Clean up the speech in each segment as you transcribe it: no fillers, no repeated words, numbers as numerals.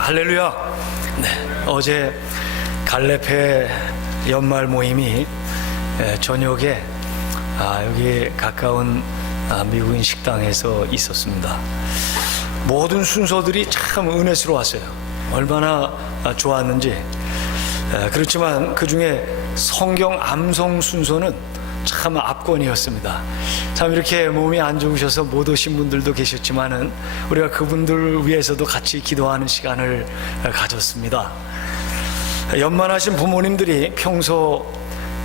할렐루야. 네, 어제 갈렙회 연말 모임이 저녁에 여기 가까운 미국인 식당에서 있었습니다. 모든 순서들이 참 은혜스러웠어요. 얼마나 좋았는지. 그렇지만 그 중에 성경 암송 순서는 참 압권이었습니다. 참 이렇게 몸이 안 좋으셔서 못 오신 분들도 계셨지만은 우리가 그분들 위해서도 같이 기도하는 시간을 가졌습니다. 연만하신 부모님들이 평소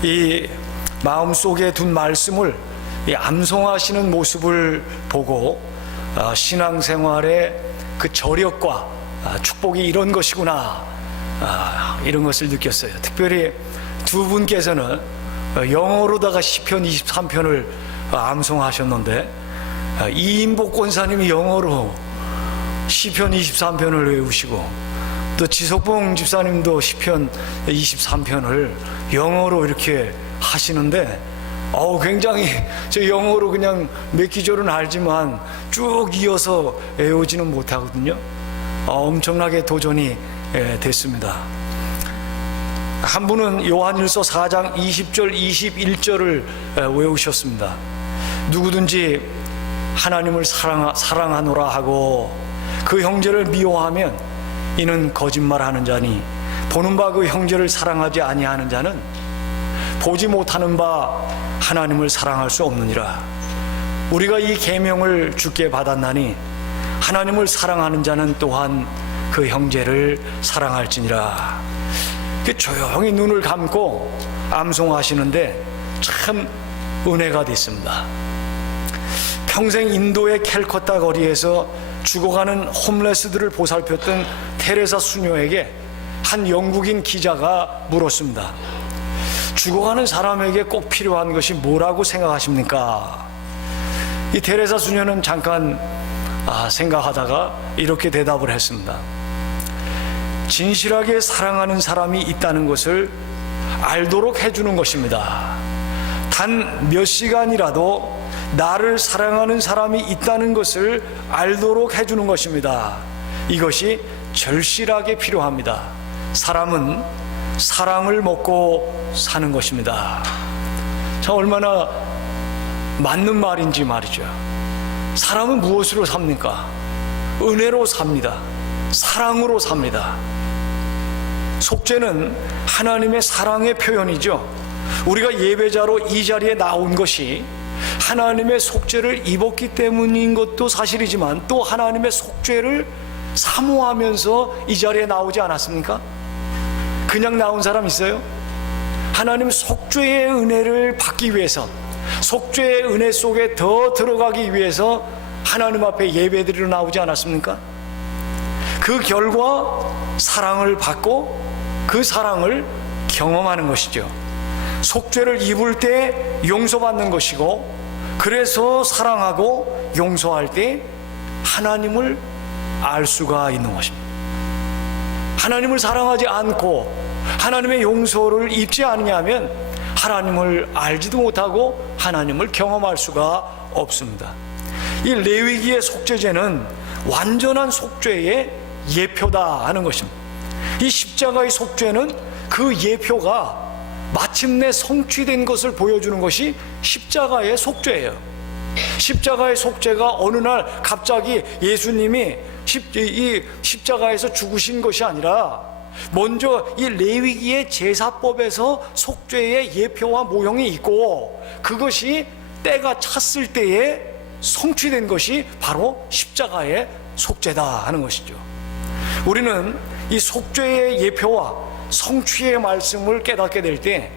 이 마음속에 둔 말씀을 이 암송하시는 모습을 보고 신앙생활의 그 저력과 축복이 이런 것이구나, 이런 것을 느꼈어요. 특별히 두 분께서는 영어로다가 시편 23편을 암송하셨는데, 이인복 권사님이 영어로 시편 23편을 외우시고, 또 지석봉 집사님도 시편 23편을 영어로 이렇게 하시는데, 굉장히 저 영어로 그냥 몇 기절은 알지만 쭉 이어서 외우지는 못하거든요. 엄청나게 도전이 됐습니다. 한 분은 요한일서 4장 20절 21절을 외우셨습니다. 누구든지 하나님을 사랑하노라 하고 그 형제를 미워하면 이는 거짓말하는 자니 보는 바 그 형제를 사랑하지 아니하는 자는 보지 못하는 바 하나님을 사랑할 수 없느니라. 우리가 이 계명을 주께 받았나니 하나님을 사랑하는 자는 또한 그 형제를 사랑할지니라. 조용히 눈을 감고 암송하시는데 참 은혜가 됐습니다. 평생 인도의 캘커타 거리에서 죽어가는 홈레스들을 보살폈던 테레사 수녀에게 한 영국인 기자가 물었습니다. 죽어가는 사람에게 꼭 필요한 것이 뭐라고 생각하십니까? 이 테레사 수녀는 잠깐 생각하다가 이렇게 대답을 했습니다. 진실하게 사랑하는 사람이 있다는 것을 알도록 해주는 것입니다. 단 몇 시간이라도 나를 사랑하는 사람이 있다는 것을 알도록 해주는 것입니다. 이것이 절실하게 필요합니다. 사람은 사랑을 먹고 사는 것입니다. 참 얼마나 맞는 말인지 말이죠. 사람은 무엇으로 삽니까? 은혜로 삽니다. 사랑으로 삽니다. 속죄는 하나님의 사랑의 표현이죠. 우리가 예배자로 이 자리에 나온 것이 하나님의 속죄를 입었기 때문인 것도 사실이지만 또 하나님의 속죄를 사모하면서 이 자리에 나오지 않았습니까? 그냥 나온 사람 있어요? 하나님 속죄의 은혜를 받기 위해서, 속죄의 은혜 속에 더 들어가기 위해서 하나님 앞에 예배드리러 나오지 않았습니까? 그 결과 사랑을 받고 그 사랑을 경험하는 것이죠. 속죄를 입을 때 용서받는 것이고, 그래서 사랑하고 용서할 때 하나님을 알 수가 있는 것입니다. 하나님을 사랑하지 않고 하나님의 용서를 입지 않으면 하나님을 알지도 못하고 하나님을 경험할 수가 없습니다. 이 레위기의 속죄제는 완전한 속죄의 예표다 하는 것입니다. 이 십자가의 속죄는 그 예표가 마침내 성취된 것을 보여주는 것이 십자가의 속죄예요. 십자가의 속죄가 어느 날 갑자기 예수님이 이 십자가에서 죽으신 것이 아니라 먼저 이 레위기의 제사법에서 속죄의 예표와 모형이 있고, 그것이 때가 찼을 때에 성취된 것이 바로 십자가의 속죄다 하는 것이죠. 우리는 이 속죄의 예표와 성취의 말씀을 깨닫게 될 때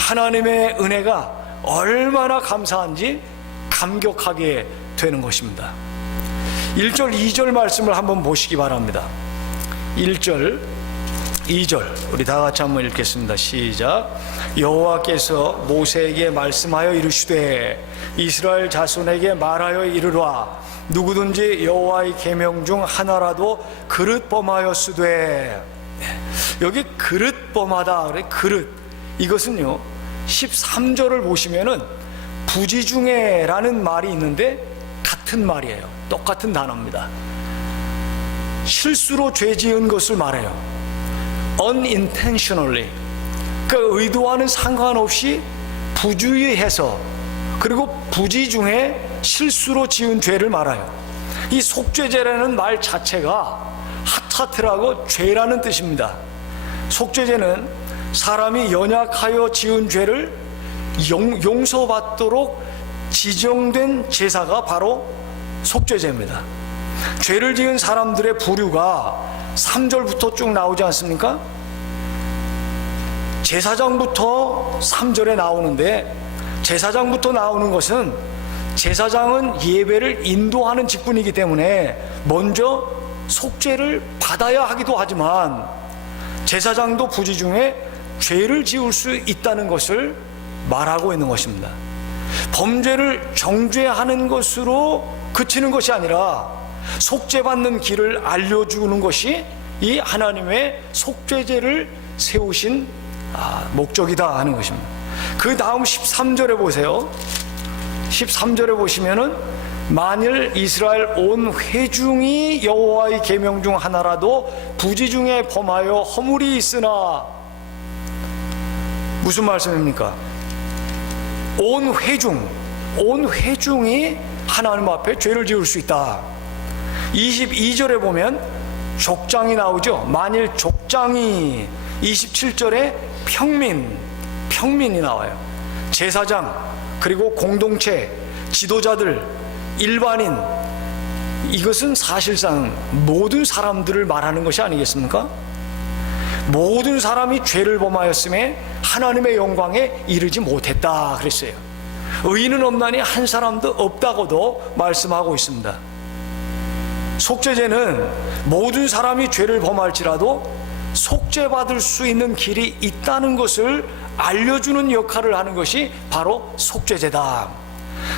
하나님의 은혜가 얼마나 감사한지 감격하게 되는 것입니다. 1절 2절 말씀을 한번 보시기 바랍니다. 1절 2절 우리 다 같이 한번 읽겠습니다. 시작. 여호와께서 모세에게 말씀하여 이르시되 이스라엘 자손에게 말하여 이르라. 누구든지 여호와의 계명 중 하나라도 그릇 범하였으되. 여기 그릇 범하다 그래. 그릇, 이것은요 13절을 보시면은 부지중에라는 말이 있는데 같은 말이에요. 똑같은 단어입니다. 실수로 죄 지은 것을 말해요. unintentionally. 그러니까 의도와는 상관없이 부주의해서, 그리고 부지 중에 실수로 지은 죄를 말아요. 이 속죄죄라는 말 자체가 하타트라고 죄라는 뜻입니다. 속죄죄는 사람이 연약하여 지은 죄를 용서받도록 지정된 제사가 바로 속죄죄입니다. 죄를 지은 사람들의 부류가 3절부터 쭉 나오지 않습니까? 제사장부터 3절에 나오는데, 제사장부터 나오는 것은, 제사장은 예배를 인도하는 직분이기 때문에 먼저 속죄를 받아야 하기도 하지만, 제사장도 부지 중에 죄를 지을 수 있다는 것을 말하고 있는 것입니다. 범죄를 정죄하는 것으로 그치는 것이 아니라 속죄받는 길을 알려주는 것이 이 하나님의 속죄제를 세우신 목적이다 하는 것입니다. 그 다음 13절에 보세요. 13절에 보시면은, 만일 이스라엘 온 회중이 여호와의 계명 중 하나라도 부지 중에 범하여 허물이 있으나, 무슨 말씀입니까? 온 회중이 하나님 앞에 죄를 지을 수 있다. 22절에 보면 족장이 나오죠. 만일 족장이, 27절에 평민이 나와요. 제사장, 그리고 공동체, 지도자들, 일반인, 이것은 사실상 모든 사람들을 말하는 것이 아니겠습니까? 모든 사람이 죄를 범하였음에 하나님의 영광에 이르지 못했다 그랬어요. 의인은 없나니 한 사람도 없다고도 말씀하고 있습니다. 속죄제는 모든 사람이 죄를 범할지라도 속죄받을 수 있는 길이 있다는 것을 알려주는 역할을 하는 것이 바로 속죄제다.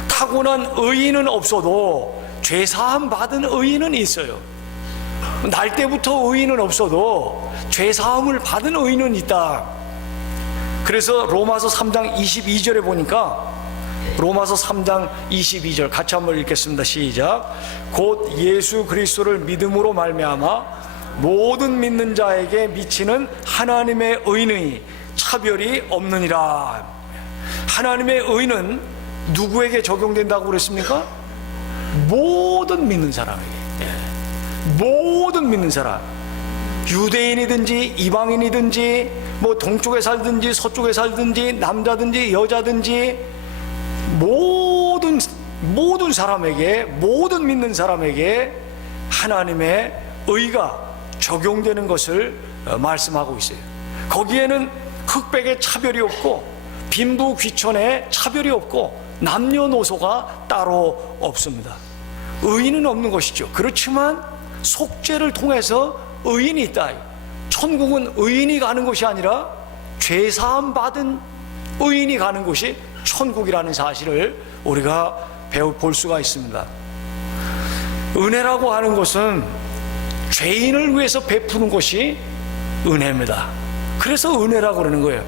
타고난 의인은 없어도 죄사함 받은 의인은 있어요. 날 때부터 의인은 없어도 죄사함을 받은 의인은 있다. 그래서 로마서 3장 22절에 보니까, 로마서 3장 22절 같이 한번 읽겠습니다. 시작. 곧 예수 그리스도를 믿음으로 말미암아 모든 믿는 자에게 미치는 하나님의 의는 차별이 없느니라. 하나님의 의는 누구에게 적용된다고 그랬습니까? 모든 믿는 사람에게. 모든 믿는 사람, 유대인이든지 이방인이든지, 뭐 동쪽에 살든지 서쪽에 살든지, 남자든지 여자든지, 모든 사람에게, 모든 믿는 사람에게 하나님의 의가 적용되는 것을 말씀하고 있어요. 거기에는 흑백의 차별이 없고, 빈부 귀천의 차별이 없고, 남녀노소가 따로 없습니다. 의인은 없는 것이죠. 그렇지만 속죄를 통해서 의인이 있다. 천국은 의인이 가는 것이 아니라 죄사함 받은 의인이 가는 곳이 천국이라는 사실을 우리가 볼 수가 있습니다. 은혜라고 하는 것은 죄인을 위해서 베푸는 것이 은혜입니다. 그래서 은혜라고 그러는 거예요.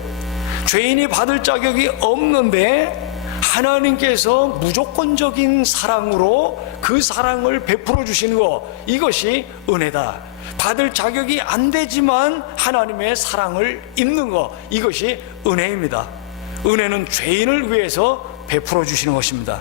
죄인이 받을 자격이 없는데 하나님께서 무조건적인 사랑으로 그 사랑을 베풀어 주시는 것, 이것이 은혜다. 받을 자격이 안 되지만 하나님의 사랑을 입는 것, 이것이 은혜입니다. 은혜는 죄인을 위해서 베풀어 주시는 것입니다.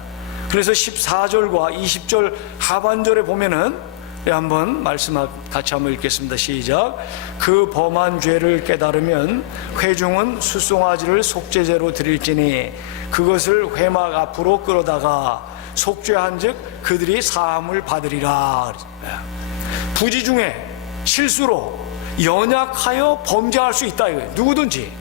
그래서 14절과 20절 하반절에 보면은, 한번 말씀 같이 한번 읽겠습니다. 시작. 그 범한 죄를 깨달으면 회중은 수송아지를 속죄제로 드릴지니 그것을 회막 앞으로 끌어다가 속죄한즉 그들이 사함을 받으리라. 부지 중에 실수로 연약하여 범죄할 수 있다. 누구든지,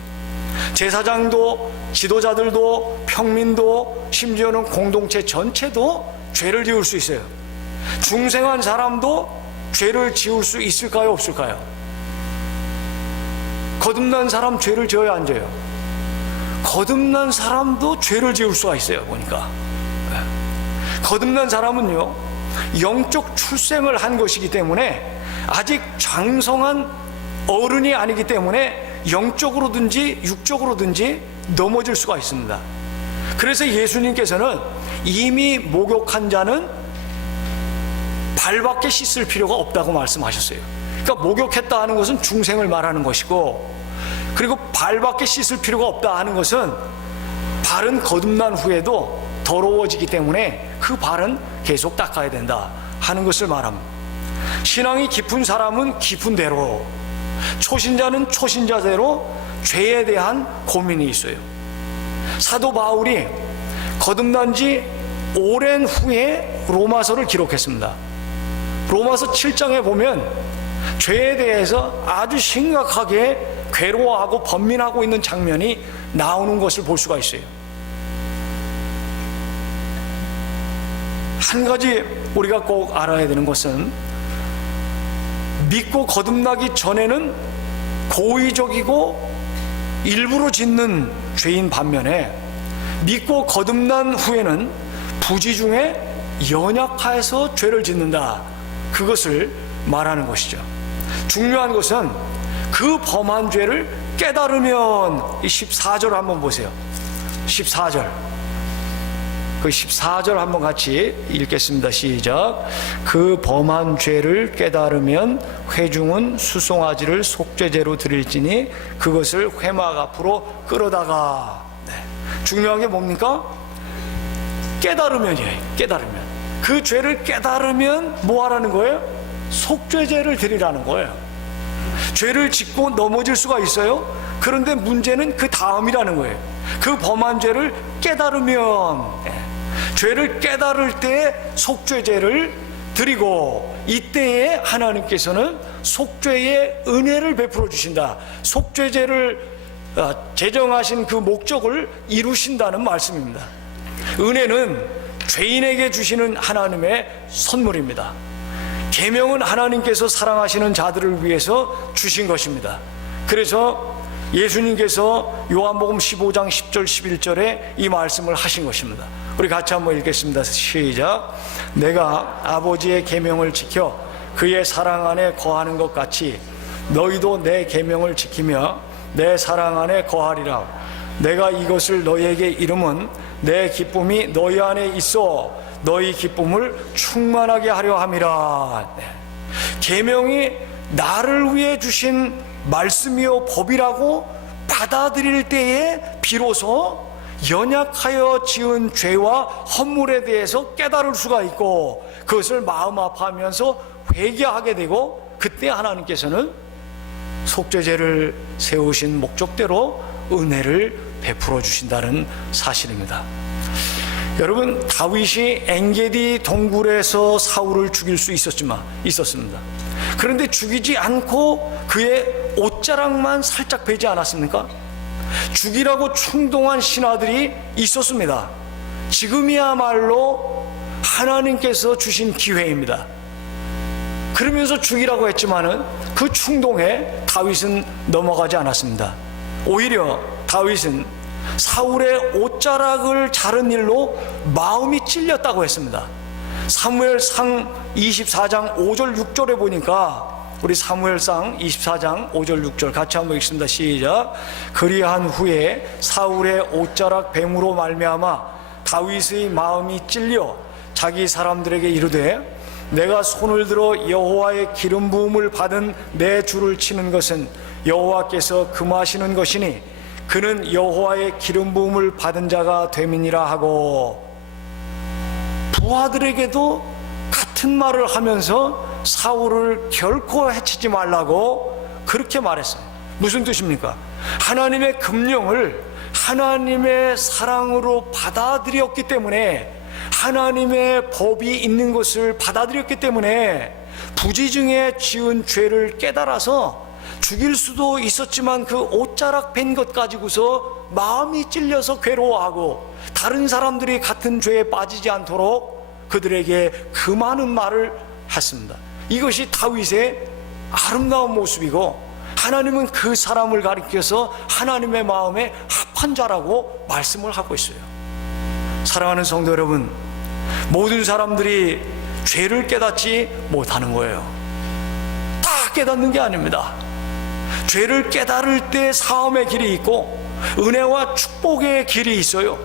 제사장도, 지도자들도, 평민도, 심지어는 공동체 전체도 죄를 지을 수 있어요. 중생한 사람도 죄를 지을 수 있을까요, 없을까요? 거듭난 사람 죄를 지어야 안 져요? 거듭난 사람도 죄를 지을 수가 있어요. 보니까 거듭난 사람은요, 영적 출생을 한 것이기 때문에 아직 장성한 어른이 아니기 때문에 영적으로든지 육적으로든지 넘어질 수가 있습니다. 그래서 예수님께서는 이미 목욕한 자는 발밖에 씻을 필요가 없다고 말씀하셨어요. 그러니까 목욕했다 하는 것은 중생을 말하는 것이고, 그리고 발밖에 씻을 필요가 없다 하는 것은 발은 거듭난 후에도 더러워지기 때문에 그 발은 계속 닦아야 된다 하는 것을 말합니다. 신앙이 깊은 사람은 깊은 대로, 초신자는 초신자대로 죄에 대한 고민이 있어요. 사도 바울이 거듭난 지 오랜 후에 로마서를 기록했습니다. 로마서 7장에 보면 죄에 대해서 아주 심각하게 괴로워하고 번민하고 있는 장면이 나오는 것을 볼 수가 있어요. 한 가지 우리가 꼭 알아야 되는 것은, 믿고 거듭나기 전에는 고의적이고 일부러 짓는 죄인 반면에, 믿고 거듭난 후에는 부지 중에 연약하여서 죄를 짓는다, 그것을 말하는 것이죠. 중요한 것은 그 범한 죄를 깨달으면, 이 14절 한번 보세요. 14절, 그 14절 한번 같이 읽겠습니다. 시작. 그 범한 죄를 깨달으면 회중은 수송아지를 속죄제로 드릴지니 그것을 회막 앞으로 끌어다가. 네. 중요한 게 뭡니까? 깨달으면이에요. 깨달으면. 그 죄를 깨달으면 뭐 하라는 거예요? 속죄제를 드리라는 거예요. 죄를 짓고 넘어질 수가 있어요. 그런데 문제는 그 다음이라는 거예요. 그 범한 죄를 깨달으면, 죄를 깨달을 때 속죄제를 드리고, 이때에 하나님께서는 속죄의 은혜를 베풀어 주신다. 속죄제를 제정하신 그 목적을 이루신다는 말씀입니다. 은혜는 죄인에게 주시는 하나님의 선물입니다. 계명은 하나님께서 사랑하시는 자들을 위해서 주신 것입니다. 그래서 예수님께서 요한복음 15장 10절 11절에 이 말씀을 하신 것입니다. 우리 같이 한번 읽겠습니다. 시작. 내가 아버지의 계명을 지켜 그의 사랑 안에 거하는 것 같이 너희도 내 계명을 지키며 내 사랑 안에 거하리라. 내가 이것을 너희에게 이름은 내 기쁨이 너희 안에 있어 너희 기쁨을 충만하게 하려 함이라. 계명이 나를 위해 주신 말씀이요 법이라고 받아들일 때에 비로소 연약하여 지은 죄와 허물에 대해서 깨달을 수가 있고, 그것을 마음 아파하면서 회개하게 되고, 그때 하나님께서는 속죄제를 세우신 목적대로 은혜를 베풀어 주신다는 사실입니다. 여러분, 다윗이 엔게디 동굴에서 사울을 죽일 수 있었습니다. 그런데 죽이지 않고 그의 옷자락만 살짝 베지 않았습니까? 죽이라고 충동한 신하들이 있었습니다. 지금이야말로 하나님께서 주신 기회입니다. 그러면서 죽이라고 했지만은 그 충동에 다윗은 넘어가지 않았습니다. 오히려 다윗은 사울의 옷자락을 자른 일로 마음이 찔렸다고 했습니다. 사무엘상 24장 5절 6절에 보니까, 우리 사무엘상 24장 5절 6절 같이 한번 읽습니다. 시작. 그리한 후에 사울의 옷자락 뱀으로 말미암아 다윗의 마음이 찔려 자기 사람들에게 이르되, 내가 손을 들어 여호와의 기름 부음을 받은 내 주를 치는 것은 여호와께서 금하시는 것이니 그는 여호와의 기름 부음을 받은 자가 됨이니라 하고, 부하들에게도 같은 말을 하면서 사울을 결코 해치지 말라고 그렇게 말했어요. 무슨 뜻입니까? 하나님의 금령을 하나님의 사랑으로 받아들였기 때문에, 하나님의 법이 있는 것을 받아들였기 때문에 부지중에 지은 죄를 깨달아서 죽일 수도 있었지만 그 옷자락 뺀 것 가지고서 마음이 찔려서 괴로워하고, 다른 사람들이 같은 죄에 빠지지 않도록 그들에게 그 많은 말을 했습니다. 이것이 다윗의 아름다운 모습이고, 하나님은 그 사람을 가리켜서 하나님의 마음에 합한 자라고 말씀을 하고 있어요. 사랑하는 성도 여러분, 모든 사람들이 죄를 깨닫지 못하는 거예요. 다 깨닫는 게 아닙니다. 죄를 깨달을 때 사함의 길이 있고 은혜와 축복의 길이 있어요.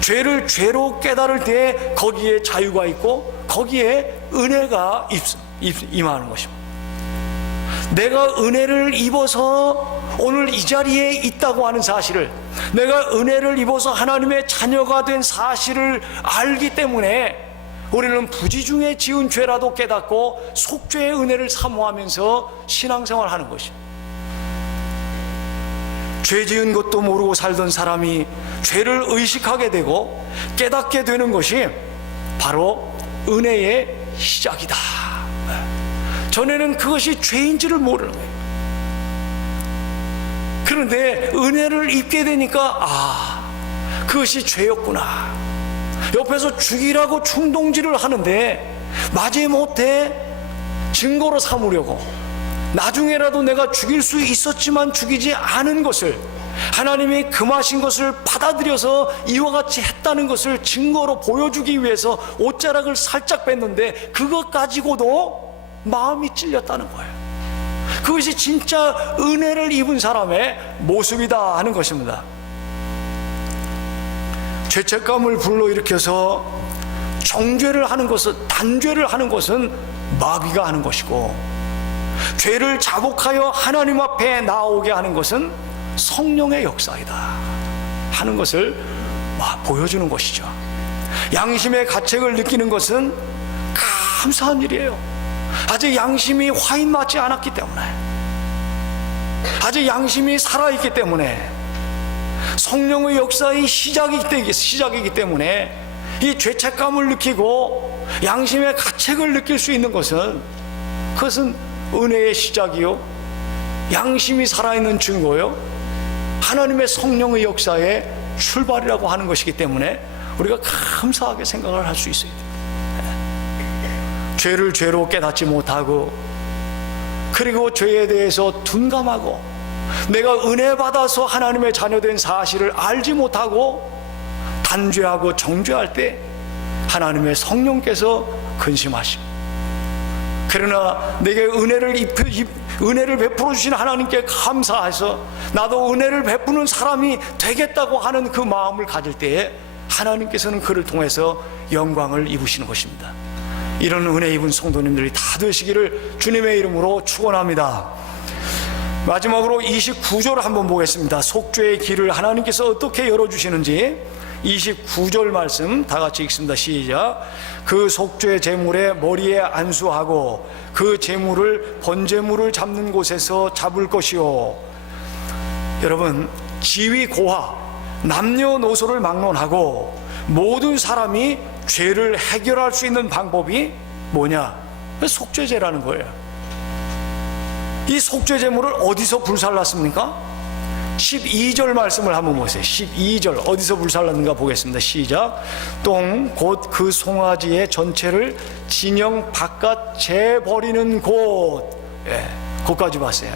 죄를 죄로 깨달을 때 거기에 자유가 있고 거기에 은혜가 임하는 것입니다. 내가 은혜를 입어서 오늘 이 자리에 있다고 하는 사실을, 내가 은혜를 입어서 하나님의 자녀가 된 사실을 알기 때문에 우리는 부지 중에 지은 죄라도 깨닫고 속죄의 은혜를 사모하면서 신앙생활을 하는 것입니다. 죄 지은 것도 모르고 살던 사람이 죄를 의식하게 되고 깨닫게 되는 것이 바로 은혜의 시작이다. 전에는 그것이 죄인지를 모르는 거예요. 그런데 은혜를 입게 되니까 그것이 죄였구나. 옆에서 죽이라고 충동질을 하는데 마지못해 증거로 삼으려고 나중에라도 내가 죽일 수 있었지만 죽이지 않은 것을, 하나님이 금하신 것을 받아들여서 이와 같이 했다는 것을 증거로 보여주기 위해서 옷자락을 살짝 뺐는데 그것 가지고도 마음이 찔렸다는 거예요. 그것이 진짜 은혜를 입은 사람의 모습이다 하는 것입니다. 죄책감을 불러일으켜서 정죄를 하는 것은, 단죄를 하는 것은 마귀가 하는 것이고, 죄를 자복하여 하나님 앞에 나오게 하는 것은 성령의 역사이다 하는 것을 보여주는 것이죠. 양심의 가책을 느끼는 것은 감사한 일이에요. 아직 양심이 화인맞지 않았기 때문에, 아직 양심이 살아있기 때문에, 성령의 역사의 시작이기 때문에 이 죄책감을 느끼고 양심의 가책을 느낄 수 있는 것은, 그것은 은혜의 시작이요, 양심이 살아있는 증거요, 하나님의 성령의 역사의 출발이라고 하는 것이기 때문에 우리가 감사하게 생각을 할 수 있어야 돼요. 죄를 죄로 깨닫지 못하고, 그리고 죄에 대해서 둔감하고, 내가 은혜 받아서 하나님의 자녀된 사실을 알지 못하고 단죄하고 정죄할 때 하나님의 성령께서 근심하십니다. 그러나 내게 은혜를 베풀어 주신 하나님께 감사해서 나도 은혜를 베푸는 사람이 되겠다고 하는 그 마음을 가질 때에 하나님께서는 그를 통해서 영광을 입으시는 것입니다. 이런 은혜 입은 성도님들이 다 되시기를 주님의 이름으로 축원합니다. 마지막으로 29절 한번 보겠습니다. 속죄의 길을 하나님께서 어떻게 열어주시는지 29절 말씀 다 같이 읽습니다. 시작. 그 속죄 제물의 머리에 안수하고 그 제물을 번제물을 잡는 곳에서 잡을 것이요. 여러분, 지위 고하, 남녀노소를 막론하고 모든 사람이 죄를 해결할 수 있는 방법이 뭐냐? 속죄제라는 거예요. 이 속죄 제물을 어디서 불살랐습니까? 12절 말씀을 한번 보세요. 12절 어디서 불살랐는가 보겠습니다. 시작. 똥 곧 그 송아지의 전체를 진영 바깥 재버리는 곳. 곳까지 봤어요.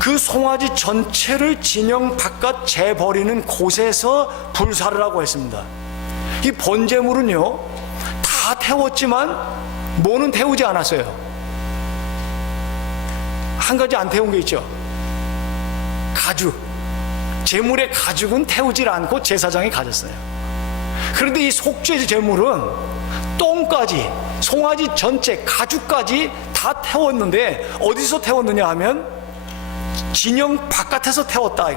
그 송아지 전체를 진영 바깥 재버리는 곳에서 불사르라고 했습니다. 이 번제물은요, 다 태웠지만 뭐는 태우지 않았어요. 한 가지 안 태운 게 있죠. 가죽. 제물의 가죽은 태우질 않고 제사장이 가졌어요. 그런데 이 속죄 제물은 똥까지, 송아지 전체, 가죽까지 다 태웠는데 어디서 태웠느냐 하면 진영 바깥에서 태웠다.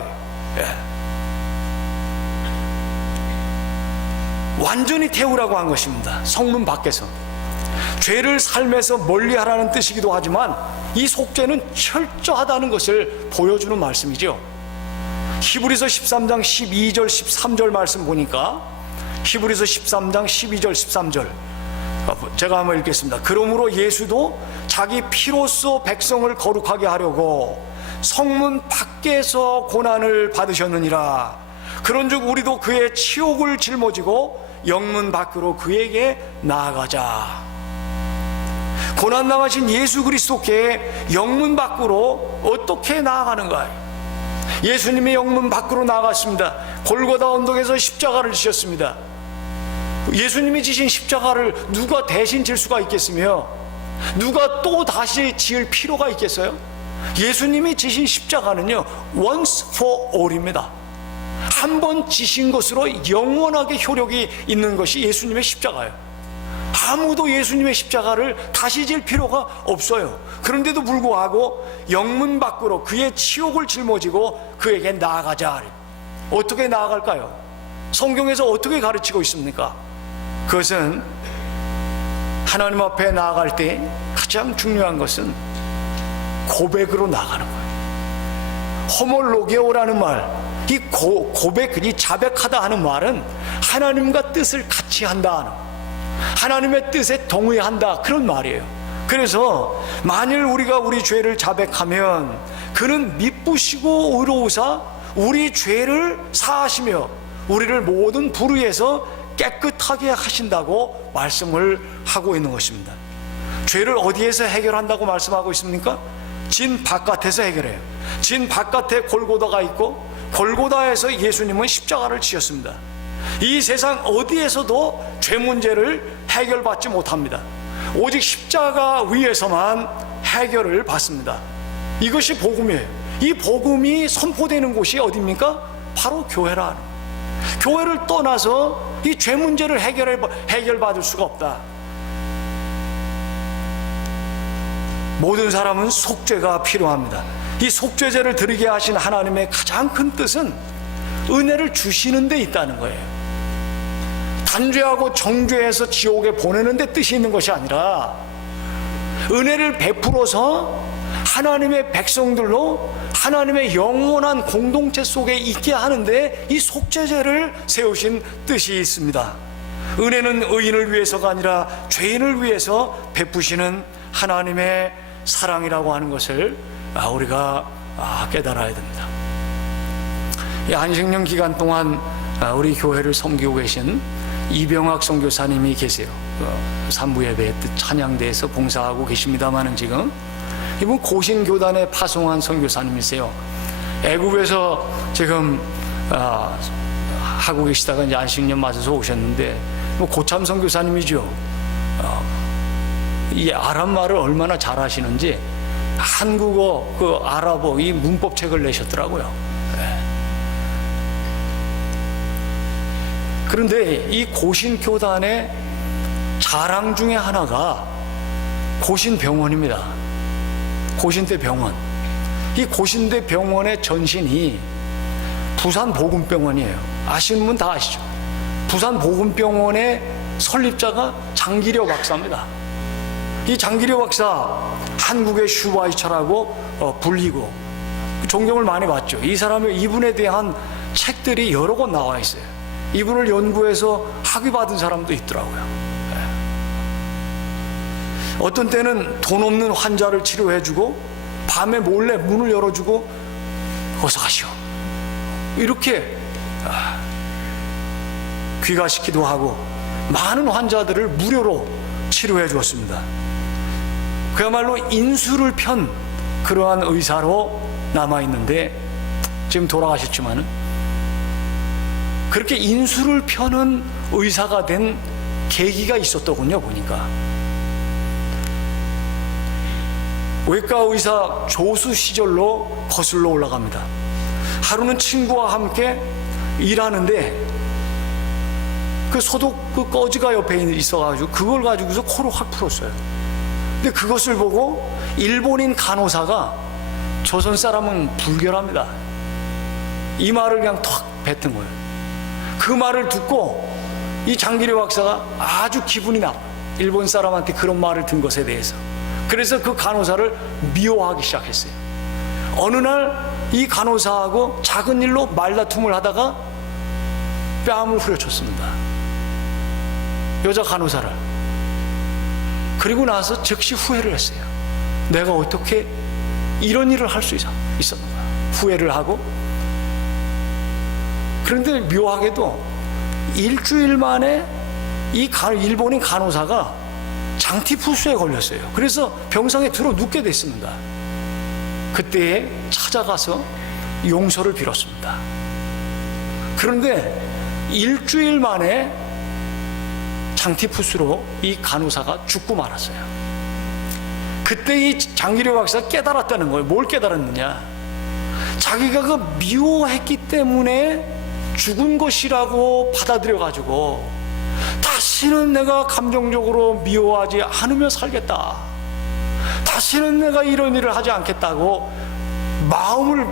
완전히 태우라고 한 것입니다. 성문 밖에서. 죄를 삶에서 멀리하라는 뜻이기도 하지만 이 속죄는 철저하다는 것을 보여주는 말씀이죠. 히브리서 13장 12절 13절 말씀 보니까 히브리서 13장 12절 13절 제가 한번 읽겠습니다. 그러므로 예수도 자기 피로써 백성을 거룩하게 하려고 성문 밖에서 고난을 받으셨느니라. 그런즉 우리도 그의 치욕을 짊어지고 영문 밖으로 그에게 나아가자. 고난 당하신 예수 그리스도께 영문 밖으로 어떻게 나아가는가? 예수님이 영문 밖으로 나아갔습니다. 골고다 언덕에서 십자가를 지셨습니다. 예수님이 지신 십자가를 누가 대신 질 수가 있겠으며 누가 또 다시 지을 필요가 있겠어요? 예수님이 지신 십자가는요, once for all입니다. 한 번 지신 것으로 영원하게 효력이 있는 것이 예수님의 십자가예요. 아무도 예수님의 십자가를 다시 질 필요가 없어요. 그런데도 불구하고 영문 밖으로 그의 치욕을 짊어지고 그에게 나아가자. 어떻게 나아갈까요? 성경에서 어떻게 가르치고 있습니까? 그것은 하나님 앞에 나아갈 때 가장 중요한 것은 고백으로 나가는 거예요. 호몰로게오라는 말, 이 고백, 이 자백하다 하는 말은 하나님과 뜻을 같이 한다 하는, 하나님의 뜻에 동의한다, 그런 말이에요. 그래서 만일 우리가 우리 죄를 자백하면 그는 미쁘시고 의로우사 우리 죄를 사하시며 우리를 모든 불의에서 깨끗하게 하신다고 말씀을 하고 있는 것입니다. 죄를 어디에서 해결한다고 말씀하고 있습니까? 진 바깥에서 해결해요. 진 바깥에 골고다가 있고 골고다에서 예수님은 십자가를 지셨습니다. 이 세상 어디에서도 죄 문제를 해결받지 못합니다. 오직 십자가 위에서만 해결을 받습니다. 이것이 복음이에요. 이 복음이 선포되는 곳이 어디입니까? 바로 교회라. 교회를 떠나서 이 죄 문제를 해결받을 수가 없다. 모든 사람은 속죄가 필요합니다. 이 속죄제를 드리게 하신 하나님의 가장 큰 뜻은 은혜를 주시는 데 있다는 거예요. 단죄하고 정죄해서 지옥에 보내는 데 뜻이 있는 것이 아니라 은혜를 베풀어서 하나님의 백성들로 하나님의 영원한 공동체 속에 있게 하는데 이 속죄제를 세우신 뜻이 있습니다. 은혜는 의인을 위해서가 아니라 죄인을 위해서 베푸시는 하나님의 사랑이라고 하는 것을 우리가 깨달아야 됩니다. 이 안식년 기간 동안 우리 교회를 섬기고 계신 이병학 선교사님이 계세요. 산부 예배 찬양대에서 봉사하고 계십니다만은 지금 이분 고신교단에 파송한 선교사님이세요. 애굽에서 지금 하고 계시다가 이제 안식년 맞아서 오셨는데 고참 선교사님이죠. 이 아랍 말을 얼마나 잘하시는지 한국어, 그 아랍어 이 문법책을 내셨더라고요. 그런데 이 고신교단의 자랑 중에 하나가 고신병원입니다. 고신대 병원. 이 고신대 병원의 전신이 부산복음병원이에요. 아시는 분 다 아시죠? 부산복음병원의 설립자가 장기려 박사입니다. 이 장기려 박사, 한국의 슈바이처라고 불리고 존경을 많이 받죠. 이 사람의 이분에 대한 책들이 여러 권 나와 있어요. 이분을 연구해서 학위 받은 사람도 있더라고요. 어떤 때는 돈 없는 환자를 치료해주고 밤에 몰래 문을 열어주고 어서 가시오 이렇게 귀가시키도 하고 많은 환자들을 무료로 치료해 주었습니다. 그야말로 인수를 편 그러한 의사로 남아있는데 지금 돌아가셨지만은 그렇게 인수를 펴는 의사가 된 계기가 있었더군요. 보니까 외과 의사 조수 시절로 거슬러 올라갑니다. 하루는 친구와 함께 일하는데 그 소독 그 꺼지가 옆에 있어가지고 그걸 가지고서 코를 확 풀었어요. 근데 그것을 보고 일본인 간호사가 조선 사람은 불결합니다. 이 말을 그냥 턱 뱉은 거예요. 그 말을 듣고 이 장기려 박사가 아주 기분이 나빠. 일본 사람한테 그런 말을 든 것에 대해서. 그래서 그 간호사를 미워하기 시작했어요. 어느 날 이 간호사하고 작은 일로 말다툼을 하다가 뺨을 후려쳤습니다. 여자 간호사를. 그리고 나서 즉시 후회를 했어요. 내가 어떻게 이런 일을 할 수 있었는가. 후회를 하고. 그런데 묘하게도 일주일 만에 이 일본인 간호사가 장티푸스에 걸렸어요. 그래서 병상에 들어 눕게 됐습니다. 그때 찾아가서 용서를 빌었습니다. 그런데 일주일 만에 장티푸스로 이 간호사가 죽고 말았어요. 그때 이 장기려 박사가 깨달았다는 거예요. 뭘 깨달았느냐? 자기가 그 미워했기 때문에 죽은 것이라고 받아들여 가지고 다시 다시는 내가 감정적으로 미워하지 않으며 살겠다, 다시는 내가 이런 일을 하지 않겠다고 마음을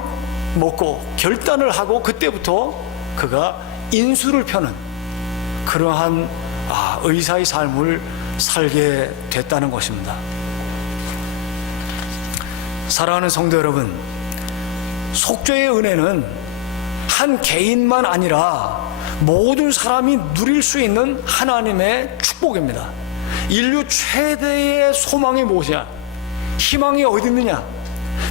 먹고 결단을 하고, 그때부터 그가 인수를 펴는 그러한 의사의 삶을 살게 됐다는 것입니다. 사랑하는 성도 여러분, 속죄의 은혜는 한 개인만 아니라 모든 사람이 누릴 수 있는 하나님의 축복입니다. 인류 최대의 소망이 무엇이냐? 희망이 어디 있느냐?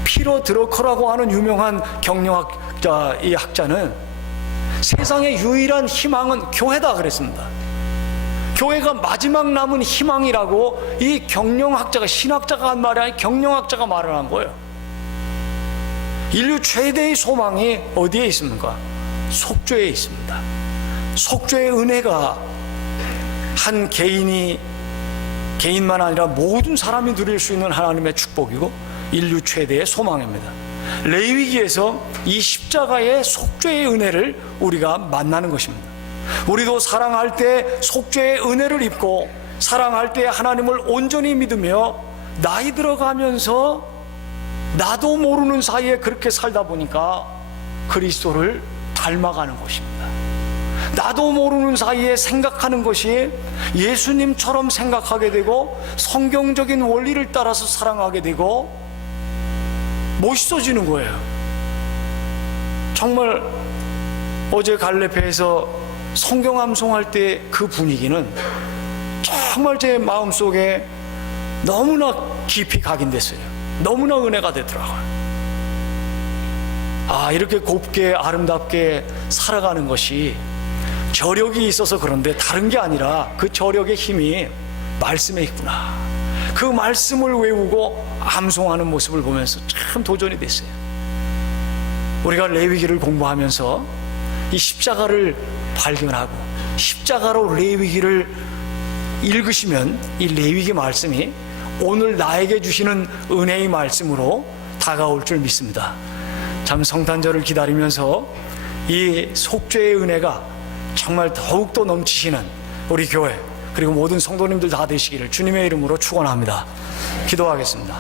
피로 드러커라고 하는 유명한 경영학자, 이 학자는 세상의 유일한 희망은 교회다 그랬습니다. 교회가 마지막 남은 희망이라고 이 경영학자가, 신학자가 한 말이 아니라 경영학자가 말을 한 거예요. 인류 최대의 소망이 어디에 있습니까? 속죄에 있습니다. 속죄의 은혜가 한 개인만 아니라 모든 사람이 누릴 수 있는 하나님의 축복이고 인류 최대의 소망입니다. 레위기에서 이 십자가의 속죄의 은혜를 우리가 만나는 것입니다. 우리도 사랑할 때 속죄의 은혜를 입고, 사랑할 때 하나님을 온전히 믿으며 나이 들어가면서 나도 모르는 사이에 그렇게 살다 보니까 그리스도를 닮아가는 것입니다. 나도 모르는 사이에 생각하는 것이 예수님처럼 생각하게 되고, 성경적인 원리를 따라서 사랑하게 되고 멋있어지는 거예요. 정말 어제 갈레페에서 성경 암송할 때 그 분위기는 정말 제 마음속에 너무나 깊이 각인됐어요. 너무나 은혜가 되더라고요. 이렇게 곱게 아름답게 살아가는 것이 저력이 있어서 그런데 다른 게 아니라 그 저력의 힘이 말씀에 있구나. 그 말씀을 외우고 암송하는 모습을 보면서 참 도전이 됐어요. 우리가 레위기를 공부하면서 이 십자가를 발견하고 십자가로 레위기를 읽으시면 이 레위기 말씀이 오늘 나에게 주시는 은혜의 말씀으로 다가올 줄 믿습니다. 참 성탄절을 기다리면서 이 속죄의 은혜가 정말 더욱더 넘치시는 우리 교회, 그리고 모든 성도님들 다 되시기를 주님의 이름으로 축원합니다. 기도하겠습니다.